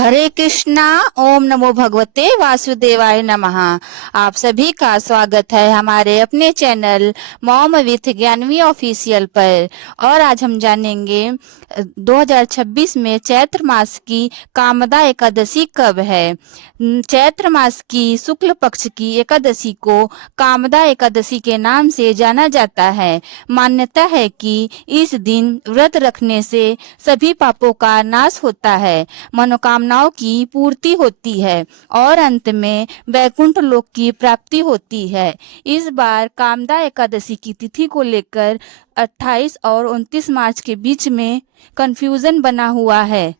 हरे कृष्णा। ओम नमो भगवते वासुदेवाय नमः। आप सभी का स्वागत है हमारे अपने channel mom with Gyanvi official पर। और आज हम जानेंगे 2026 में चैत्र मास की कामदा एकादशी कब है। चैत्र मास की शुक्ल पक्ष की एकादशी को कामदा एकादशी के नाम से जाना जाता है। मान्यता है कि इस दिन व्रत रखने से सभी पापों का नाश होता है, मनोकामनाओं की पूर्ति होती है और अंत में वैकुंठ लोक की प्राप्ति होती है। इस बार कामदा एकादशी की तिथि को लेकर 28 और 29 मार्च के बीच में कंफ्यूजन बना हुआ है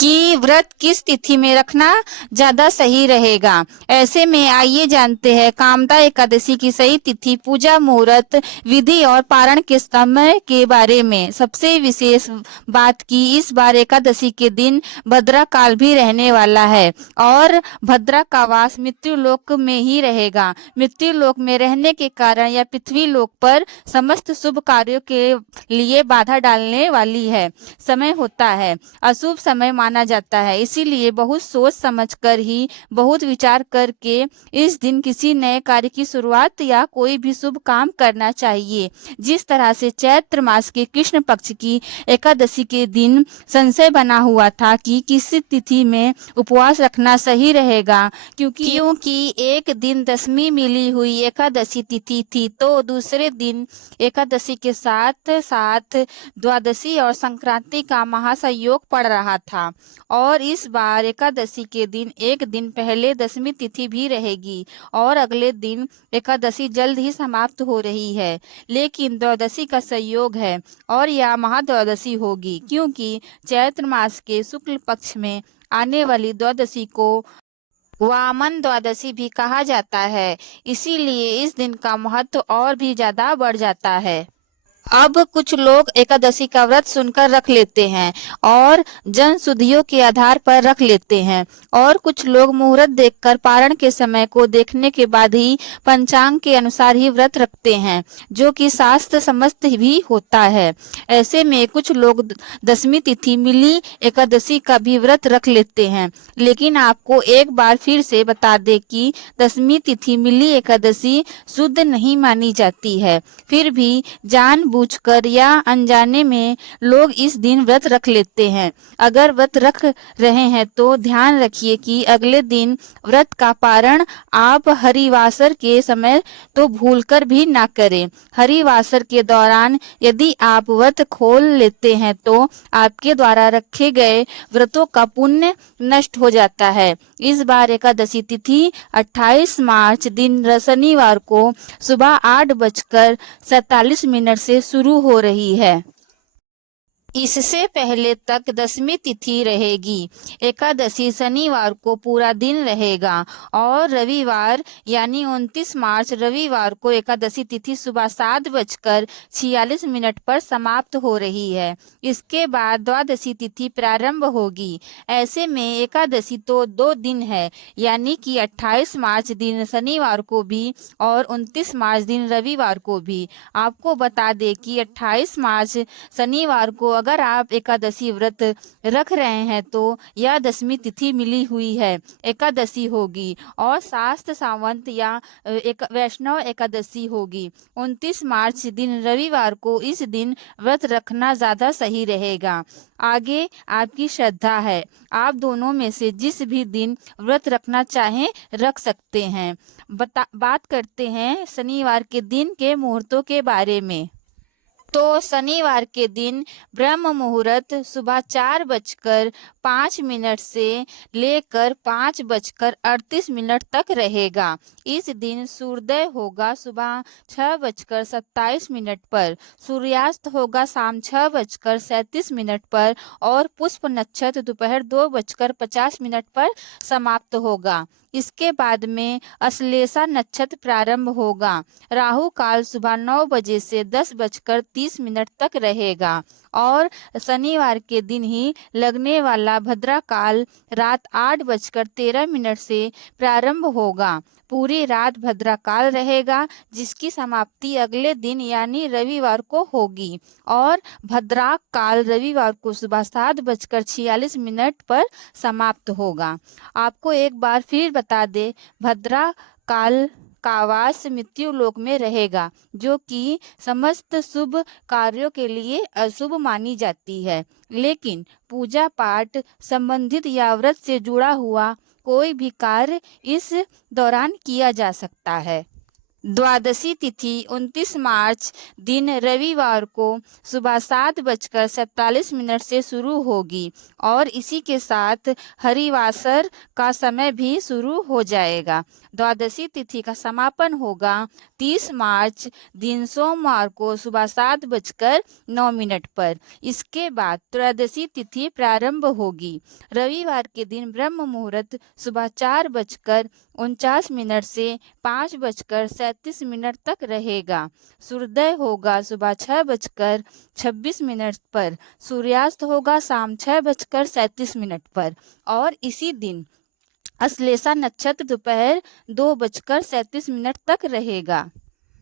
कि व्रत किस तिथि में रखना ज्यादा सही रहेगा। ऐसे में आइए जानते हैं कामदा एकादशी की सही तिथि, पूजा, मुहूर्त, विधि और पारण के समय के बारे में। सबसे विशेष बात कि इस बार एकादशी के दिन भद्रा काल भी रहने वाला है और भद्रा का वास मृत्यु लोक में ही रहेगा। मृत्यु लोक में रहने के कारण यह पृथ्वी लोक पर समस्त शुभ कार्यों के लिए बाधा डालने वाली है समय होता है, अशुभ समय माना जाता है। इसीलिए बहुत सोच समझकर ही, बहुत विचार करके इस दिन किसी नए कार्य की शुरुआत या कोई भी शुभ काम करना चाहिए। जिस तरह से चैत्र मास के कृष्ण पक्ष की एकादशी के दिन संशय बना हुआ था कि किस तिथि में उपवास रखना सही रहेगा, क्योंकि एक दिन दशमी मिली हुई एकादशी तिथि थी, तो दूसरे दिन एकादशी के साथ साथ द्वादशी और संक्रांति का महासंयोग पड़ रहा था। और इस बार एकादशी के दिन एक दिन पहले दशमी तिथि भी रहेगी और अगले दिन एकादशी जल्द ही समाप्त हो रही है। लेकिन द्वादशी का संयोग है और यह महाद्वादशी होगी, क्योंकि चैत्र मास के शुक्ल पक्ष में आने वाली द्वादशी को वामन द्वादशी भी कहा जाता है। इसीलिए इस दिन का महत्व और भी ज्यादा बढ़ जाता है। अब कुछ लोग एकादशी का व्रत सुनकर रख लेते हैं और जन शुद्धियों के आधार पर रख लेते हैं, और कुछ लोग मुहूर्त देखकर पारण के समय को देखने के बाद ही पंचांग के अनुसार ही व्रत रखते हैं, जो कि शास्त्र सम्मत भी होता है। ऐसे में कुछ लोग दशमी तिथि मिली एकादशी का भी व्रत रख लेते हैं। लेकिन आपको एक बार फिर से बता दें कि दशमी तिथि मिली एकादशी शुद्ध नहीं मानी जाती है। फिर भी जानबूझकर या अनजाने में लोग इस दिन व्रत रख लेते हैं। अगर व्रत रख रहे हैं तो ध्यान रखिए कि अगले दिन व्रत का पारण आप हरिवासर के समय तो भूलकर भी ना करें। हरिवासर के दौरान यदि आप व्रत खोल लेते हैं तो आपके द्वारा रखे गए व्रतों का पुण्य नष्ट हो जाता है। इस बार एकादशी तिथि 28 मार्च दिन शनिवार को सुबह 8:47 से शुरू हो रही है। इससे पहले तक दशमी तिथि रहेगी। एकादशी शनिवार को पूरा दिन रहेगा और रविवार यानी 29 मार्च रविवार को एकादशी तिथि सुबह 7:46 पर समाप्त हो रही है। इसके बाद द्वादशी तिथि प्रारंभ होगी। ऐसे में एकादशी तो 2 दिन है, यानी कि 28 मार्च दिन शनिवार को भी और 29 मार्च दिन रविवार को भी। आपको बता दें कि 28 मार्च शनिवार को अगर आप एकादशी व्रत रख रहे हैं तो यह दशमी तिथि मिली हुई है एकादशी होगी और शास्त्र सावंत या वैष्णव एकादशी होगी। 29 मार्च दिन रविवार को इस दिन व्रत रखना ज्यादा सही रहेगा। आगे आपकी श्रद्धा है, आप दोनों में से जिस भी दिन व्रत रखना चाहें रख सकते हैं। बात करते हैं शनिवार के दिन के मुहूर्तों के बारे में। तो शनिवार के दिन ब्रह्म मुहूर्त सुबह 4:05 से लेकर 5:38 तक रहेगा। इस दिन सूर्योदय होगा सुबह 6:27 पर, सूर्यास्त होगा शाम 6:37 पर और पुष्प नक्षत्र दोपहर 2:50 पर समाप्त होगा। इसके बाद में अश्लेषा नक्षत्र प्रारंभ होगा। राहु काल सुबह 9 बजे से 10:30 तक रहेगा और शनिवार के दिन ही लगने वाला भद्राकाल रात 8:13 से प्रारंभ होगा। पूरी रात भद्राकाल रहेगा, जिसकी समाप्ति अगले दिन यानी रविवार को होगी और भद्राक काल रविवार को सुबह 7:46 पर समाप्त होगा। आपको एक बार फिर बता दे, भद्रा काल का वास मृत्यु लोक में रहेगा, जो कि समस्त शुभ कार्यों के लिए अशुभ मानी जाती है। लेकिन पूजा पाठ संबंधित या व्रत से जुड़ा हुआ कोई भी कार्य इस दौरान किया जा सकता है। द्वादशी तिथि 29 मार्च दिन रविवार को सुबह 7:47 से शुरू होगी और इसी के साथ हरिवासर का समय भी शुरू हो जाएगा। द्वादशी तिथि का समापन होगा 30 मार्च दिन सोमवार को सुबह 7:09 पर। इसके बाद त्रयोदशी तिथि प्रारंभ होगी। रविवार के दिन ब्रह्म मुहूर्त सुबह 4:49 से 5:37 तक रहेगा। सूर्योदय होगा सुबह 6:26 पर। सूर्यास्त होगा शाम 6:37 पर और इसी दिन अश्लेषा नक्षत्र दोपहर 2:37 तक रहेगा।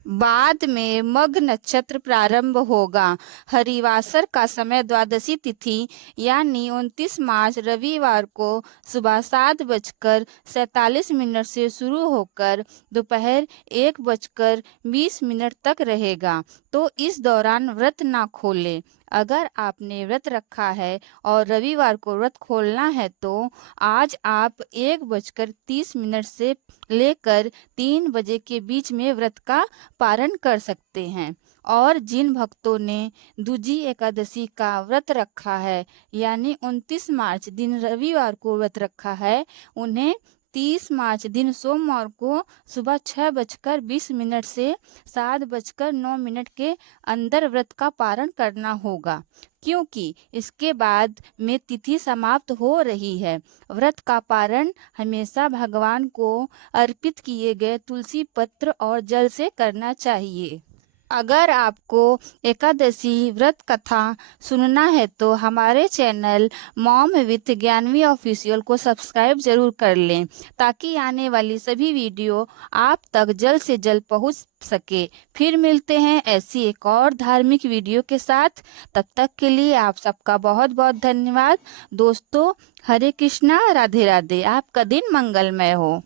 बाद में मघ नक्षत्र प्रारंभ होगा। हरिवासर का समय द्वादशी तिथि यानी 29 मार्च रविवार को सुबह 7:47 से शुरू होकर दोपहर 1:20 तक रहेगा। तो इस दौरान व्रत ना खोलें। अगर आपने व्रत रखा है और रविवार को व्रत खोलना है तो आज आप 1:30 से लेकर 3 बजे के बीच में व्रत का पारण कर सकते हैं। और जिन भक्तों ने दूजी एकादशी का व्रत रखा है यानी 29 मार्च दिन रविवार को व्रत रखा है, उन्हें 30 मार्च दिन सोमवार को सुबह 6:20 से 7:09 के अंदर व्रत का पारण करना होगा, क्योंकि इसके बाद में तिथि समाप्त हो रही है। व्रत का पारण हमेशा भगवान को अर्पित किए गए तुलसी पत्र और जल से करना चाहिए। अगर आपको एकादशी व्रत कथा सुनना है तो हमारे channel mom with Gyanvi official को सब्सक्राइब जरूर कर लें, ताकि आने वाली सभी वीडियो आप तक जल्द से जल्द पहुंच सके। फिर मिलते हैं ऐसी एक और धार्मिक वीडियो के साथ। तब तक के लिए आप सबका बहुत बहुत धन्यवाद। दोस्तों, हरे कृष्णा, राधे राधे। आपका दिन मंगलमय हो।